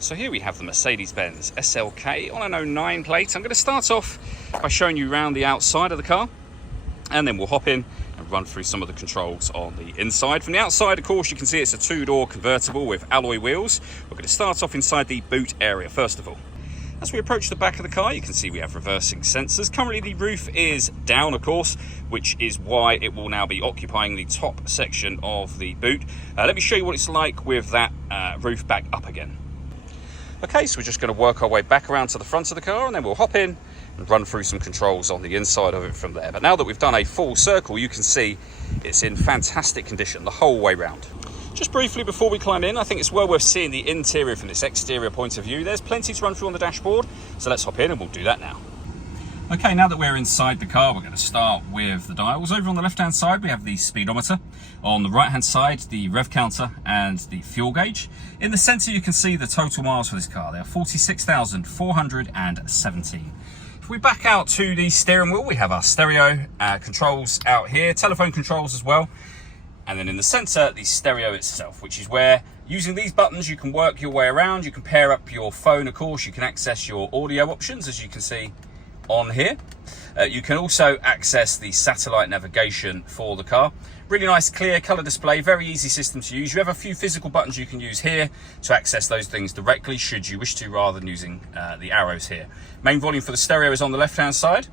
So here we have the Mercedes-Benz SLK on an 09 plate. I'm going to start off by showing you around the outside of the car, and then we'll hop in and run through some of the controls on the inside. From the outside, of course, you can see it's a two-door convertible with alloy wheels. We're going to start off inside the boot area first of all. As we approach the back of the car, you can see we have reversing sensors. Currently the roof is down, of course, which is why it will now be occupying the top section of the boot. Let me show you what it's like with that roof back up again. Okay, so we're just going to work our way back around to the front of the car, and then we'll hop in and run through some controls on the inside of it from there. But now that we've done a full circle, you can see it's in fantastic condition the whole way round. Just briefly before we climb in, I think it's well worth seeing the interior from this exterior point of view. There's plenty to run through on the dashboard, so let's hop in and we'll do that now. Okay, now that we're inside the car, we're going to start with the dials. Over on the left-hand side, we have the speedometer. On the right-hand side, the rev counter and the fuel gauge. In the center, you can see the total miles for this car. They are 46,417. If we back out to the steering wheel, we have our stereo controls out here, telephone controls as well. And then in the center, the stereo itself, which is where, using these buttons, you can work your way around. You can pair up your phone, of course. You can access your audio options, as you can see on here. You can also access the satellite navigation for the car. Really nice clear color display, very easy system to use. You have a few physical buttons you can use here to access those things directly should you wish to, rather than using the arrows here. Main volume for the stereo is on the left hand side.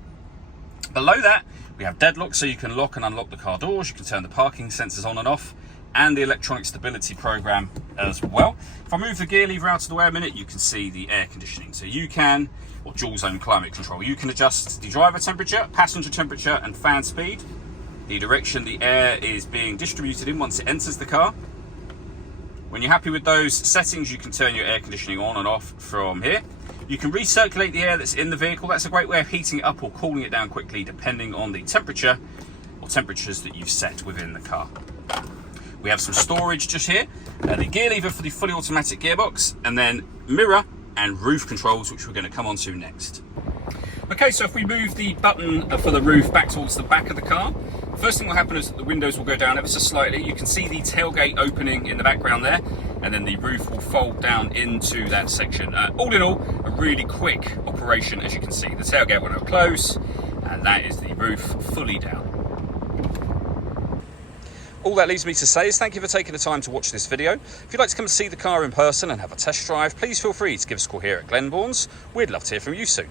Below that we have deadlock, so you can lock and unlock the car doors. You can turn the parking sensors on and off, and the electronic stability program as well. If I move the gear lever out of the way a minute, you can see the air conditioning. So you can, or dual zone climate control, you can adjust the driver temperature, passenger temperature and fan speed, the direction the air is being distributed in once it enters the car. When you're happy with those settings, you can turn your air conditioning on and off from here. You can recirculate the air that's in the vehicle. That's a great way of heating it up or cooling it down quickly depending on the temperature or temperatures that you've set within the car. We have some storage just here, the gear lever for the fully automatic gearbox, and then mirror and roof controls, which we're going to come on to next. Okay, so if we move the button for the roof back towards the back of the car, the first thing will happen is that the windows will go down ever so slightly. You can see the tailgate opening in the background there, and then the roof will fold down into that section. All in all, a really quick operation, as you can see. The tailgate will now close, and that is the roof fully down. All that leaves me to say is thank you for taking the time to watch this video. If you'd like to come and see the car in person and have a test drive, please feel free to give us a call here at Glenbourne's. We'd love to hear from you soon.